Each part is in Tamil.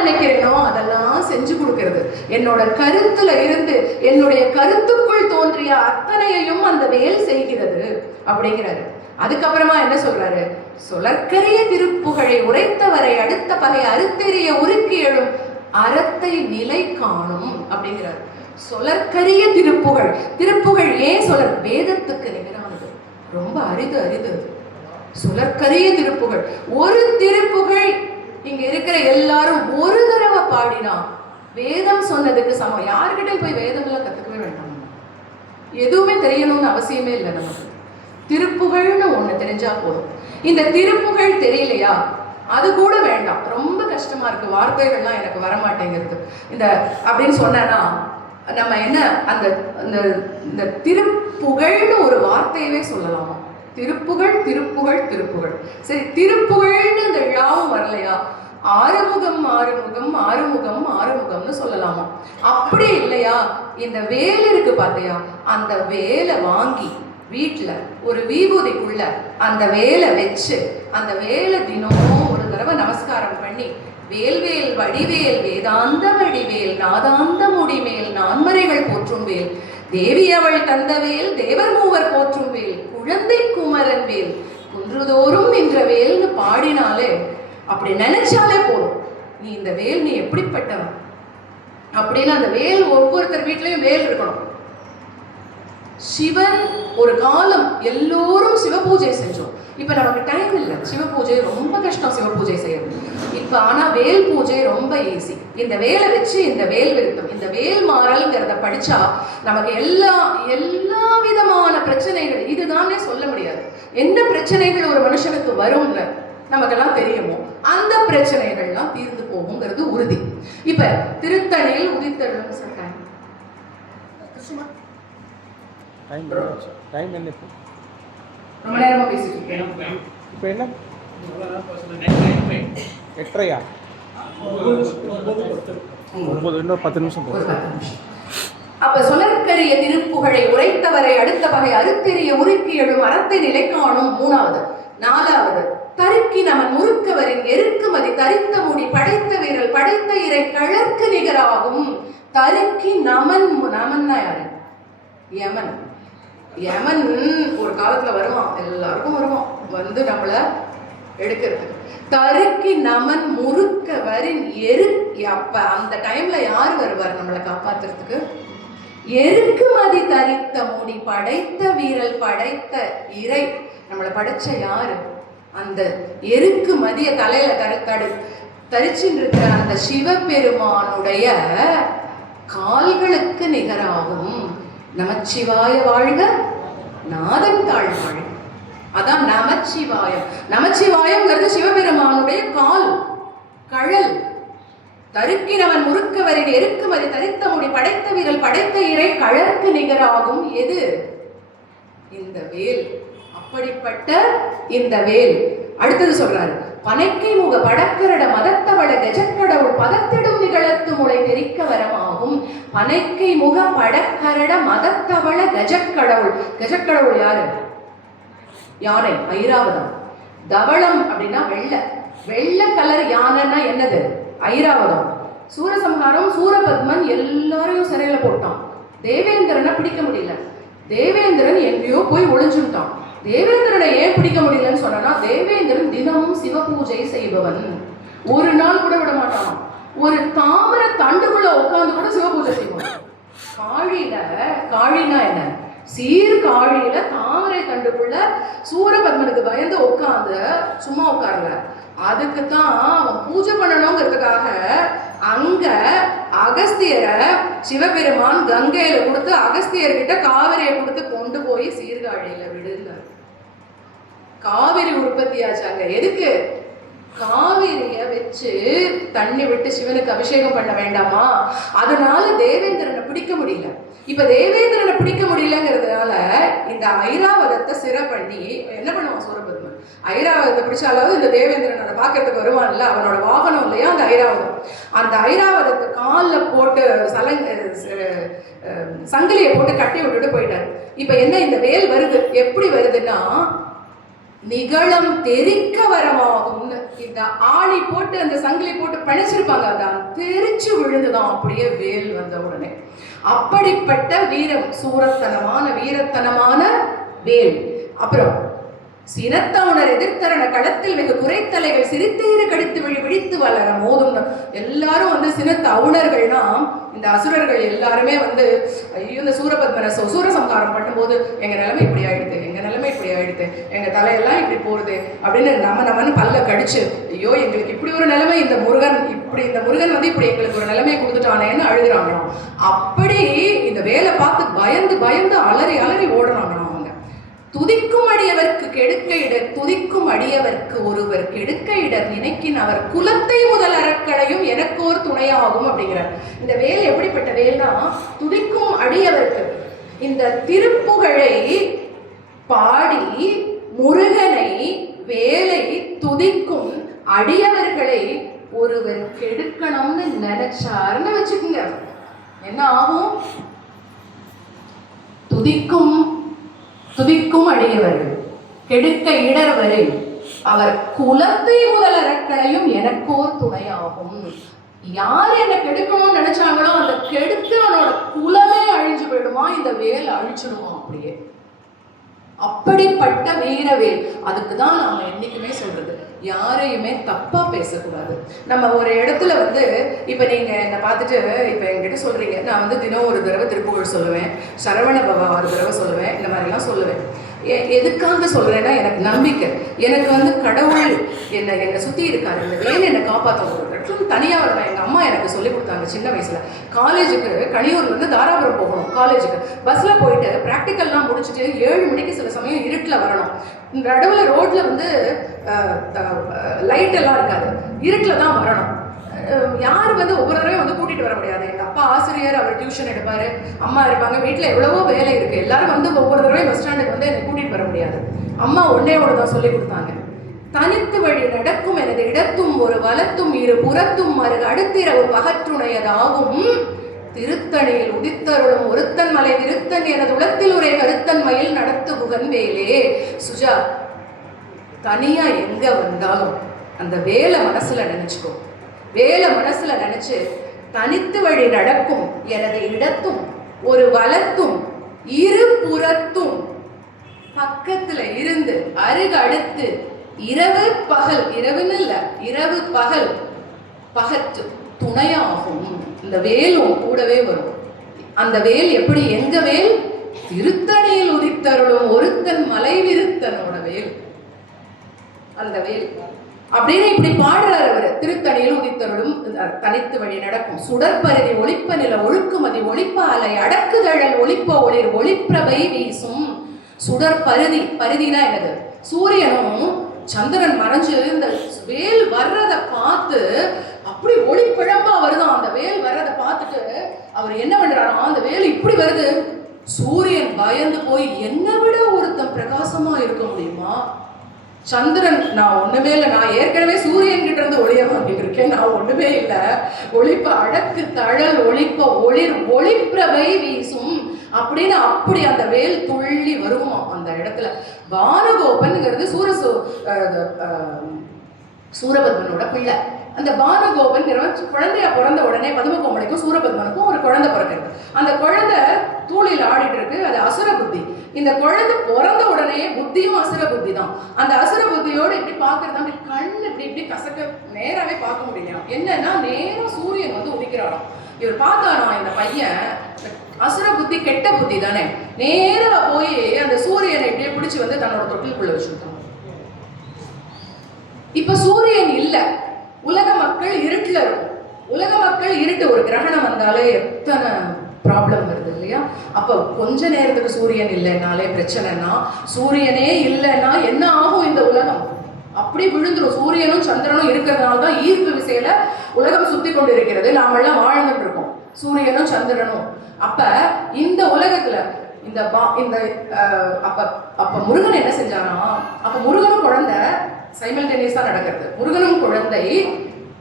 நினைக்கிறேனோ அதெல்லாம் செஞ்சு கொடுக்கிறது. என்னோட கருத்துல இருந்து என்னுடைய கருத்துக்குள் தோன்றிய அத்தனையையும் அந்த வேல் செய்கிறது அப்படிங்கிறாரு. அதுக்கப்புறமா என்ன சொல்றாரு? சுழற்கரிய திருப்புகழை உரைத்தவரை அடுத்த பகை அறுத்தெறிய உருக்கி எழும் அறத்தை நிலை காணும் அப்படிங்கிறார். சொலற்கரிய திருப்புகழ் திருப்புகழ் ஏன் சொலர் வேதத்துக்கு நிகரானது? ரொம்ப அரிது அரிது அது. சுழற்கரிய திருப்புகழ் ஒரு திருப்புகழ் இங்க இருக்கிற எல்லாரும் ஒரு தடவை பாடினா வேதம் சொன்னதுக்கு சமம். யாருக்கிட்டையும் போய் வேதம் எல்லாம் கத்துக்கவே வேண்டாம். எதுவுமே தெரியணும்னு அவசியமே இல்லை நமக்கு. திருப்புகழ்னு ஒண்ணு தெரிஞ்சா போதும். இந்த திருப்புகழ் தெரியலையா? அது கூட வேண்டாம். ரொம்ப கஷ்டமா இருக்கு. வார்த்தைகள்லாம் எனக்கு வர மாட்டேங்கிறது இந்த அப்படின்னு சொன்னேன்னா நம்ம என்ன அந்த அந்த இந்த திருப்புகழ்னு ஒரு வார்த்தையவே சொல்லலாமா? திருப்புகழ் திருப்புகழ் திருப்புகழ். சரி திருப்புகழ்னு இந்த ழாவும் வரலையா? ஆறுமுகம் ஆறுமுகம் ஆறுமுகம் ஆறுமுகம்னு சொல்லலாமா? அப்படி இல்லையா? இந்த வேல் இருக்கு பார்த்தியா? அந்த வேலை வாங்கி வீட்டில் ஒரு வீபூதிக்குள்ள அந்த வேலை வச்சு அந்த வேலை தினமும் ஒரு தடவை நமஸ்காரம் பண்ணி வேல்வேல் வடிவேல் வேதாந்த வடிவேல் நாதாந்த முடிமேல் நான்மறைகள் போற்றும் வேல் தேவி அவள் தந்த வேல் தேவர் மூவர் போற்றும் வேல் குழந்தை குமரன் வேல் குன்றுதோறும் என்ற வேல்னு பாடினாலே அப்படி நினைச்சாலே போதும். நீ இந்த வேல் நீ எப்படிப்பட்டவன்? அப்படின்னு அந்த வேல் ஒவ்வொருத்தர் வீட்லயும் வேல் இருக்கணும். சிவன் ஒரு காலம் எல்லோரும் சிவ பூஜை செஞ்சோம். இப்ப நமக்கு டைம் இல்லை. சிவ பூஜை ரொம்ப கஷ்டம் சிவ பூஜை செய்யறது. இப்ப ஆனா வேல் பூஜை ரொம்ப ஈஸி இந்த வேலை வச்சு இந்த வேல் விருத்தம் இந்த வேல் மாறல்ங்கிறத படிச்சா நமக்கு எல்லா எல்லா விதமான பிரச்சனைகள் இதுதானே சொல்ல முடியாது. என்ன பிரச்சனைகள் ஒரு மனுஷனுக்கு வரும்னு நமக்கெல்லாம் தெரியுமோ அந்த பிரச்சனைகள்லாம் தீர்ந்து போகுங்கிறது உறுதி. இப்ப திருத்தணியில் உதித்தருளும் சொல்றாங்க ரொம்ப நேரமா பேசிட்டு இருக்கேன். இப்போ என்ன? எட்டரையா? ஒம்பது இன்னொரு பத்து நிமிஷம். அப்ப சுழற்கரிய திருப்புகழை உரைத்தவரை அடுத்த வகை அறுத்தெறிய உருக்கி எழும் அறத்தை நிலை காணும் மூணாவது. நாலாவது தருக்கி நமன் முறுக்கவரின் எருக்குமதி தரித்த முடி படைத்த வீரல் படைத்த இறை கழற்கு நிகராகும். தருக்கி நமன் நமன்னா யாரு? யமன். யமன் ஒரு காலத்துல வருவான். எல்லாருக்கும் வருவான். வந்து நம்மள எடுக்கிறது. தருக்கி நமன் முறுக்க வரின் எரு அப்ப அந்த டைம்ல யார் வருவார் நம்மளை காப்பாத்துறதுக்கு? எருக்கு மதி தரித்த முடி படைத்த வீரல் படைத்த இறை. நம்மளை படைச்ச யாரு? அந்த எருக்கு மதிய தலையில தரு தடு தரிச்சுட்டு இருக்கிற அந்த சிவபெருமானுடைய கால்களுக்கு நிகராகும். நமச்சிவாய வாழ்க நாதன் தாழ் வாழ்க. அதான் நமச்சிவாயம். நமச்சிவாயம்ங்கிறது சிவபெருமானுடைய கால் கழல். தருக்கினவன் முறுக்கவரின் எருக்குமதி தரித்த முடி படைத்த வீரல் படைத்த இறை கழற்கு நிகராகும் எது? இந்த வேல். அப்படிப்பட்ட இந்த வேல். அடுத்தது சொல்றாரு பனைக்கை முக படக்கரட மதத்தவள கஜக்கடவுள் பதத்திடும் நிகழத்து முளை தெரிக்க வரமாகும் பனைக்கை முக படக்கரட மதத்தவள கஜக்கடவுள். கஜக்கடவுள் யாரு? யானை ஐராவதம். தவளம் அப்படின்னா வெள்ளை. வெள்ளை கலர் யானைன்னா என்னது? ஐராவதம். சூரசம்ஹாரம் சூரபத்மன் எல்லாரையும் சிறையில போட்டான். தேவேந்திரனை பிடிக்க முடியல. தேவேந்திரன் எங்கேயோ போய் ஒளிஞ்சுட்டான் தேவேந்திரனை ஏன் பிடிக்க முடியலன்னு சொன்னா தேவேந்திரன் தினமும் சிவ பூஜை செய்பவன். ஒரு நாள் கூட விட மாட்டான். ஒரு தாமரை தண்டுக்குள்ள உட்காந்து கூட சிவ பூஜை செய்வான். காழியில காழினா என்ன? சீர்காழியில தாமரை தண்டுக்குள்ள சூரபத்மனுக்கு பயந்து உட்காந்து சும்மா உட்காருங்க அதுக்கு தான் அவன் பூஜை பண்ணணுங்கிறதுக்காக அங்க அகஸ்தியரை சிவபெருமான் கங்கையில கொடுத்து அகஸ்தியர்கிட்ட காவிரியை கொடுத்து கொண்டு போய் சீர்காழியில விடுல காவிரி உற்பத்தி ஆச்சாங்க எதுக்கு? காவிரிய வச்சு தண்ணி விட்டு சிவனுக்கு அபிஷேகம் பண்ண வேண்டாமா? அதனால தேவேந்திரனை பிடிக்க முடியல. இப்ப தேவேந்திரனை பிடிக்க முடியலங்கிறதுனால இந்த ஐராவதத்தை சிறை பண்ணி என்ன பண்ணுவான் சூரபெருமன்? ஐராவதத்தை பிடிச்ச அளவு இந்த தேவேந்திரன் அதை பார்க்கறதுக்கு வருவான்ல அவனோட வாகனம் இல்லையா அந்த ஐராவதம்? அந்த ஐராவதத்தை காலில் போட்டு சலங்க சங்கிலியை போட்டு கட்டி விட்டுட்டு போயிட்டார். இப்ப என்ன இந்த வேல் வருது? எப்படி வருதுன்னா நிகழம் தெரிக்க வரமாகும்னு இந்த ஆணி போட்டு அந்த சங்கிலி போட்டு பிழைச்சிருப்பாங்க அதான் தெரிச்சு விழுந்துதான் அப்படியே வேல் வந்த உடனே. அப்படிப்பட்ட வீரம் சூரத்தனமான வீரத்தனமான வேல். அப்புறம் சினத்தவுணர் எதிர்த்தரண களத்தில் மிக குறைத்தலைகள் சிரித்தேறு கடித்து விழி விழித்து வளர மோதும். எல்லாரும் வந்து சினத்த அவுணர்கள்னா இந்த அசுரர்கள் எல்லாருமே வந்து ஐயோ இந்த சூரபத்மன சு- சூரசம்ஹாரம் பண்ணும்போது எங்க நிலைமை இப்படி ஆயிடுது எங்க நிலைமை இப்படி ஆயிடுது எங்க தலையெல்லாம் இப்படி போகுது அப்படின்னு நம்ம நம்மன்னு பல்ல கடிச்சு ஐயோ எங்களுக்கு இப்படி ஒரு நிலைமை இந்த முருகன் இப்படி இந்த முருகன் வந்து இப்படி எங்களுக்கு ஒரு நிலைமையை கொடுத்துட்டானேன்னு அழுகிறாங்களாம். அப்படி இந்த வேலை பார்த்து பயந்து பயந்து அலறி அலறி ஓடுறாங்க துதிக்கும் அடியவர்க்கு கெடுக்க இடர் துதிக்கும் அடியவர்க்கு ஒருவர் கெடுக்க இடர் நினைக்கின் அவர் குலத்தை முதல் அறக்களையும் எனக்கோர் துணையாகும் அப்படிங்கிறார். இந்த வேல் எப்படிப்பட்ட வேல்னா துதிக்கும் அடியவர்க்கு இந்த திருப்புகழை பாடி முருகனை வேலை துதிக்கும் அடியவர்களை ஒருவர் கெடுக்கணும்னு நினைச்சாருன்னு வச்சுக்கோங்க. என்ன ஆகும்? துதிக்கும் துதிக்கும் அடியவர்கள் கெடுக்க இடர்வரை அவர் குலத்தை முதல் அரக்களையும் எனக்கோர் துணையாகும். யார் என்ன கெடுக்கணும்னு நினைச்சாங்களோ அந்த கெடுத்தவனோட குலமே அழிஞ்சு போயிடுமா? இந்த வேல் அழிச்சிடுமா அப்படியே. அப்படிப்பட்ட வீரவேல். அதுக்கு தான் நாம என்னைக்குமே சொல்றது யாரையுமே தப்பாக பேசக்கூடாது. நம்ம ஒரு இடத்துல வந்து இப்போ நீங்கள் என்னை பார்த்துட்டு இப்போ என்கிட்ட சொல்கிறீங்க நான் வந்து தினம் ஒரு தடவை திருப்புகழ் சொல்லுவேன். சரவண பவா ஒரு தடவை சொல்லுவேன். இந்த மாதிரிலாம் சொல்லுவேன். எதுக்காக சொல்கிறேன்னா எனக்கு நம்பிக்கை. எனக்கு வந்து கடவுள் என்னை என்னை சுற்றி இருக்காரு. இந்த வேலை என்னை காப்பாற்ற ஒரு தனியாக தனியா எங்கள் அம்மா எனக்கு சொல்லி கொடுத்தாங்க சின்ன வயசில். காலேஜுக்கு கனியூர்லேருந்து தாராபுரம் போகணும். காலேஜுக்கு. பஸ்ஸில் போயிட்டு ப்ராக்டிக்கல்லாம் முடிச்சுட்டு ஏழு மணிக்கு சில சமயம் இருட்டில் வரணும். நடுவில் ரோட்டில் வந்து லைட் எல்லாம் இருக்காது. இருட்டில் தான் வரணும். யார் வந்து ஒவ்வொரு தடவையும் வந்து கூட்டிகிட்டு வர முடியாது. எங்கள் அப்பா ஆசிரியர் அவர் டியூஷன் எடுப்பார். அம்மா இருப்பாங்க. வீட்டில் எவ்வளவோ வேலை இருக்குது எல்லாரும் வந்து ஒவ்வொரு தடவையும் பஸ் ஸ்டாண்டுக்கு வந்து என்னை கூட்டிகிட்டு வர முடியாது. அம்மா ஒன்னே ஒன்று தான் சொல்லி கொடுத்தாங்க. தனித்து வழி நடக்கும் எனது இடத்தும் ஒரு வலத்தும் இரு புறத்தும் மறு அடுத்திரவு பகற்றுணையதாகும். திருத்தணியில் உதித்தருளும் ஒருத்தன் மலை விருத்தன் எனது உளத்தில் உரை கருத்தன் மயில் நடத்து புகன் வேலே சுஜா தனியா எங்க வந்தாலும் அந்த வேலை மனசுல நினைச்சுக்கோ. வேலை மனசுல நினைச்சு தனித்து வழி நடக்கும் எனது இடத்தும் ஒரு வளத்தும் இரு புறத்தும் பக்கத்துல இருந்து அருகு அடுத்து இரவு பகல் இரவுன்னு இல்லை இரவு பகல் பகத்து துணையாகும். இந்த வேலும் கூடவே வரும். அந்த வேல் எப்படி எங்க வேல்? திருத்தணியில் உதித்தருளும் ஒருத்தன் மலை விருத்தனோட வேல். அந்த வேல். அப்படின்னு இப்படி பாடுறார் அவர். திருத்தணியில் உதித்தருளும் தனித்து வழி நடக்கும். சுடற்பருதி ஒளிப்ப நில ஒழுக்குமதி ஒளிப்ப அலை அடக்குதழல் ஒளிப்ப ஒளிர் ஒளிப்பிரபை வீசும். சுடர் பருதி பருதினா என்னது? சூரியனும் சந்திரன் மறைஞ்சு இந்த வேல் வர்றதை பார்த்து அப்படி ஒளி பிழம்பா அந்த வேல் வர்றதை பார்த்துட்டு அவர் என்ன பண்றாராம் அந்த வேல் இப்படி வருது. சூரியன் பயந்து போய் என்னை விட ஒருத்தன் பிரகாசமா இருக்க முடியுமா? சந்திரன் நான் ஒண்ணுமே இல்லை நான் ஏற்கனவே சூரியன் கிட்ட இருந்து ஒளிய வாங்கிட்டு இருக்கேன். நான் ஒண்ணுமே இல்லை. ஒளிப்ப அடக்கு தழல் ஒளிப்ப ஒளிர் ஒளிப்பிரவை வீசும் அப்படின்னு அப்படி அந்த வேல் துள்ளி வருமா அந்த இடத்துல. பானுகோபன்ங்கிறது சூரசு சூரபத்மனோட பிள்ளை. அந்த பானுகோபன்கிறவன் குழந்தையா பிறந்த உடனே பதுமகோமலைக்கும் சூரபத்மனுக்கும் ஒரு குழந்தை பிறக்கிறது. அந்த குழந்தை தூளில் ஆடிட்டு இருக்கு அது அசுர புத்தி. இந்த குழந்தை பிறந்த உடனே புத்தியும் அசுர புத்தி தான். அந்த அசுர புத்தியோடு இப்படி பார்க்கறது அப்படி கண் இப்படி இப்படி கசக்க நேராவே பார்க்க முடியலையாம் என்னன்னா நேரம் சூரியன் வந்து உதிக்கிறாராம். இவர் பார்த்தாராம் இந்த பையன்? அசுர புத்தி கெட்ட புத்தி தானே. நேராக போய் அந்த சூரியனை இப்படியே பிடிச்சி வந்து தன்னோட தொட்டிலுக்குள்ள வச்சுருக்கான். இப்ப சூரியன் இல்லை. மக்கள் இருட்டில் இருக்கும். உலக மக்கள் இருட்டு. ஒரு கிரகணம் வந்தாலே எத்தனை ப்ராப்ளம் வருது இல்லையா? அப்போ கொஞ்ச நேரத்துக்கு சூரியன் இல்லைனாலே பிரச்சனைனா சூரியனே இல்லைன்னா என்ன ஆகும் இந்த உலகம்? அப்படி விழுந்துரும். சூரியனும் சந்திரனும் இருக்கிறதுனால தான் ஈர்ப்பு விசையில உலகம் சுத்தி கொண்டு இருக்கிறது நாமெல்லாம் வாழ்ந்துட்டு இருக்கோம். சூரியனும் சந்திரனும். அப்ப இந்த உலகத்துல இந்த பா- இந்த அப்ப அப்ப முருகன் என்ன செஞ்சாராம்? அப்ப முருகனும் குழந்தை சைமல்டேனியஸா நடக்கிறது. முருகனும் குழந்தை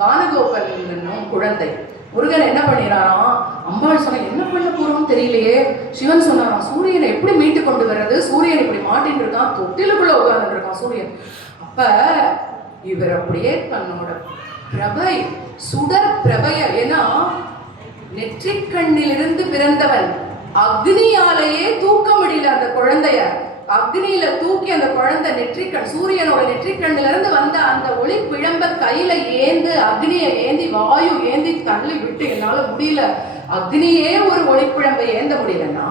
பானுகோபன் என்னும் குழந்தை. முருகன் என்ன பண்ணிடுறாராம் அம்பாள் சொன்ன என்ன பண்ண போறோம்னு தெரியலையே. சிவன் சொன்னாராம் சூரியனை எப்படி மீட்டு கொண்டு வர்றது? சூரியன் இப்படி மாட்டின்னு இருக்கான் தொட்டிலுக்குள்ள உட்கார்ந்து இருக்கான் சூரியன். அப்ப இவர் அப்படியே தன்னோட பிரபை சுடர் பிரபைய ஏன்னா நெற்றிக்கண்ணிலிருந்து பிறந்தவன். அக்னியாலேயே தூக்க முடியல அந்த குழந்தைய. அக்னியில தூக்கி அந்த குழந்தை நெற்றிக்கண் சூரியனோட நெற்றிக்கண்ணில இருந்து வந்த அந்த ஒளி பிழம்ப கையில ஏந்து அக்னியை ஏந்தி வாயு ஏந்தி தள்ளி விட்டு என்னால முடியல. அக்னியே ஒரு ஒளிப்பிழம்பை ஏந்த முடியலன்னா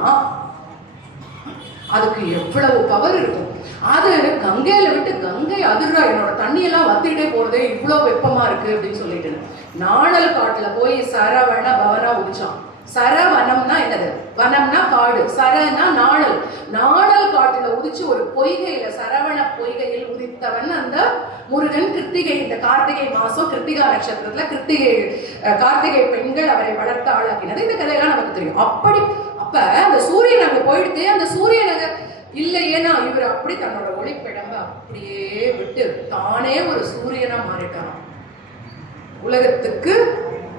அதுக்கு எவ்வளவு பவர் இருக்கும்? அது கங்கையில விட்டு கங்கை அதிர்ற என்னோட தண்ணியெல்லாம் வத்திட்டே போறதே இவ்வளவு வெப்பமா இருக்கு அப்படின்னு சொல்லிட்டு. நாணல் காட்டுல போய் சரவண பவனா உதிச்சான். சரவனம்னா என்னது? வனம்னா காடு சரனா நாடல். நாடல் காட்டுல உதிச்சு ஒரு பொய்கையில சரவண பொய்கையில் உதித்தவன் அந்த முருகன் கிருத்திகை இந்த கார்த்திகை மாசம் கிருத்திகா நட்சத்திரத்துல கிருத்திகை அஹ், கார்த்திகை பெண்கள் அவரை வளர்த்த ஆளாக்கினது இந்த கதையெல்லாம் நமக்கு தெரியும். அப்படி அப்ப அந்த சூரியன் அங்க போயிடுத்து அந்த சூரியன் அங்க இல்லை இவர் அப்படி தன்னோட ஒளிப்பிடம்ப அப்படியே விட்டு தானே ஒரு சூரியனா மாறிட்டாராம். உலகத்துக்கு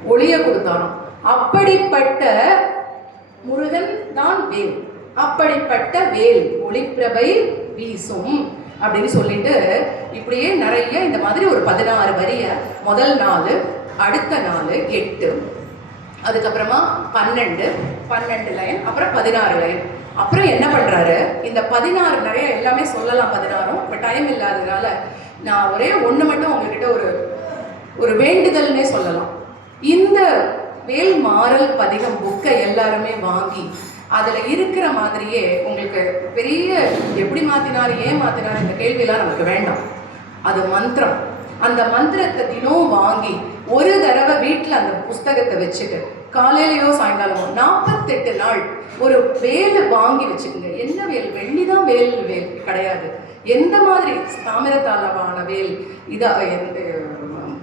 ஒளிய கொடுத்தாராம். அப்படிப்பட்ட முருகன் தான் வேல். அப்படிப்பட்ட வேல் ஒளிப்பிரபை வீசும் அப்படின்னு சொல்லிட்டு இப்படியே நிறைய இந்த மாதிரி ஒரு பதினாறு வரிய முதல் நாள் அடுத்த நாள் எட்டு. அதுக்கப்புறமா பன்னெண்டு பன்னெண்டு லைன் அப்புறம் பதினாறு லைன் அப்புறம் என்ன பண்ணுறாரு இந்த பதினாறு நிறைய எல்லாமே சொல்லலாம் பதினாறும் இப்போ டைம் இல்லாததுனால நான் ஒரே ஒன்று மட்டும் உங்ககிட்ட ஒரு ஒரு வேண்டுதல்னே சொல்லலாம். இந்த வேல் மாறல் பதிகம் புக்கை எல்லாருமே வாங்கி அதில் இருக்கிற மாதிரியே உங்களுக்கு பெரிய எப்படி மாத்தினார் ஏன் மாத்தினார் இந்த கேள்வியெல்லாம் நமக்கு வேண்டாம். அது மந்திரம். அந்த மந்திரத்தை தினம் வாங்கி ஒரு தடவை வீட்டில் அந்த புஸ்தகத்தை வச்சுட்டு காலையிலையோ சாயங்காலமோ நாற்பத்தெட்டு நாள் ஒரு வேலை வாங்கி வச்சுக்கோங்க. என்ன வேல்? வெள்ளி தான் வேல் வேல் கிடையாது. எந்த மாதிரி தாமிரத்தாலான வேல்? இதாக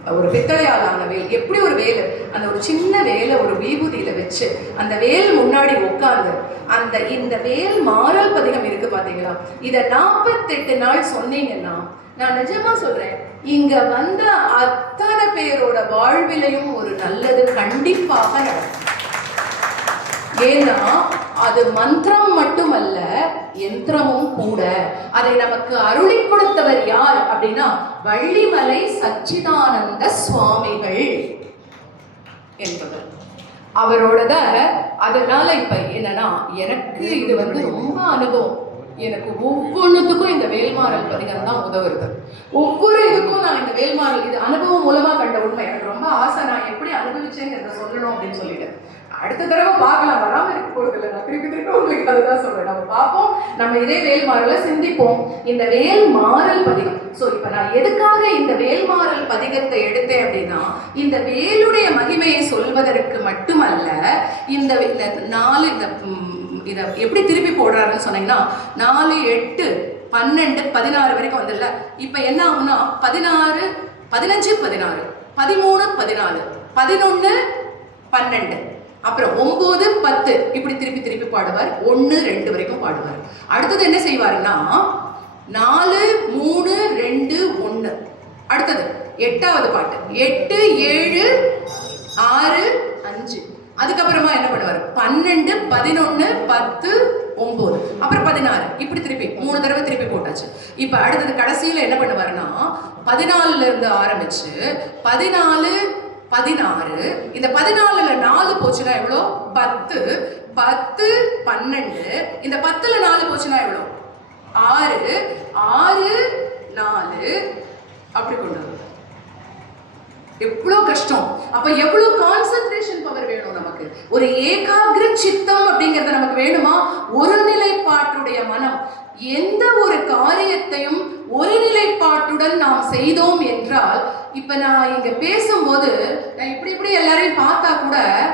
ஒரு பித்தளையால் வேல். எப்படி ஒரு வேல்? அந்த ஒரு சின்ன வேலை ஒரு விபூதியில வச்சு அந்த வேல் முன்னாடி உட்கார்ந்து அந்த இந்த வேல் மாறல் பதிகம் இருக்கு பாத்தீங்களா? இதை நாற்பத்தெட்டு நாள் சொன்னீங்கன்னா நான் நிஜமா சொல்றேன் இங்க வந்த அத்தனை பேரோட வாழ்விலையும் ஒரு நல்லது கண்டிப்பாக நடக்கும். ஏன்னா அது மந்திரம் மட்டுமல்ல யந்திரமும் கூட. அதை நமக்கு அருளி கொடுத்தவர் யார் அப்படின்னா வள்ளிமலை சச்சிதானந்த சுவாமிகள் என்பவர். அவரோடத அதனால இப்ப என்னன்னா எனக்கு இது வந்து ரொம்ப அனுபவம். எனக்கு ஒவ்வொன்றுத்துக்கும் இந்த வேல்மாறல் பதிகம் தான் உதவுறது. ஒவ்வொரு இதுக்கும் நான் இந்த வேல்மாறல் இது அனுபவம் மூலமா கண்ட உண்மை. எனக்கு ரொம்ப ஆசை நான் எப்படி அனுபவிச்சேங்கிறத சொல்லணும் அப்படின்னு சொல்லிட்டு அடுத்த தடவை பார்க்கலாம். வராம இருக்க போறது இல்லை. நான் திருப்பி திருப்பி உங்களுக்கு அதுதான் சொல்றேன். நம்ம பார்ப்போம். நம்ம இதே வேல்மாறலை சிந்திப்போம். இந்த வேல்மாறல் பதிகம். ஸோ இப்போ நான் எதுக்காக இந்த வேல்மாறல் பதிகத்தை எடுத்தேன் அப்படின்னா இந்த வேலுடைய மகிமையை சொல்வதற்கு மட்டுமல்ல இந்த இந்த நாலு இந்த இதை எப்படி திருப்பி போடுறாருன்னு சொன்னீங்கன்னா நாலு எட்டு பன்னெண்டு பதினாறு வரைக்கும் வந்துடல இப்போ என்ன ஆகும்னா பதினாறு பதினஞ்சு பதினாறு பதிமூணு பதினாலு பதினொன்று பன்னெண்டு. அப்புறம் ஒன்பது பத்து. இப்படி திருப்பி திருப்பி பாடுவார். ஒன்று ரெண்டு வரைக்கும் பாடுவார். அடுத்தது என்ன செய்வாருன்னா நாலு மூணு ரெண்டு ஒன்று அடுத்தது எட்டாவது பாட்டு. எட்டு ஏழு ஆறு அஞ்சு. அதுக்கப்புறமா என்ன பண்ணுவார்? பன்னெண்டு பதினொன்று பத்து ஒம்பது அப்புறம் பதினாறு. இப்படி திருப்பி மூணு தடவை திருப்பி போட்டாச்சு. இப்போ அடுத்தது கடைசியில் என்ன பண்ணுவாருன்னா பதினாலுல இருந்து ஆரம்பிச்சு பதினாலு பதினாறு. இந்த பதினாலுல நாலு போச்சுன்னா எவ்வளோ? பத்து. பத்து பன்னெண்டு. இந்த பத்துல நாலு போச்சுன்னா எவ்வளோ? ஆறு. ஆறு நாலு. அப்படி கொண்டு வருவார் எவ்வளோ கஷ்டம். அப்ப எவ்வளோ கான்சென்ட்ரேஷன் பவர் வேணும் நமக்கு? ஒரு ஏகாகிர சித்தம் அப்படிங்கிறது நமக்கு வேணுமா? ஒரு நிலைப்பாட்டுடைய மனம். எந்த ஒரு காரியத்தையும் ஒரு நிலைப்பாட்டுடன் நாம் செய்தோம் என்றால் இப்போ நான் இங்கே பேசும்போது நான் இப்படி இப்படி எல்லாரையும் பார்த்தா கூட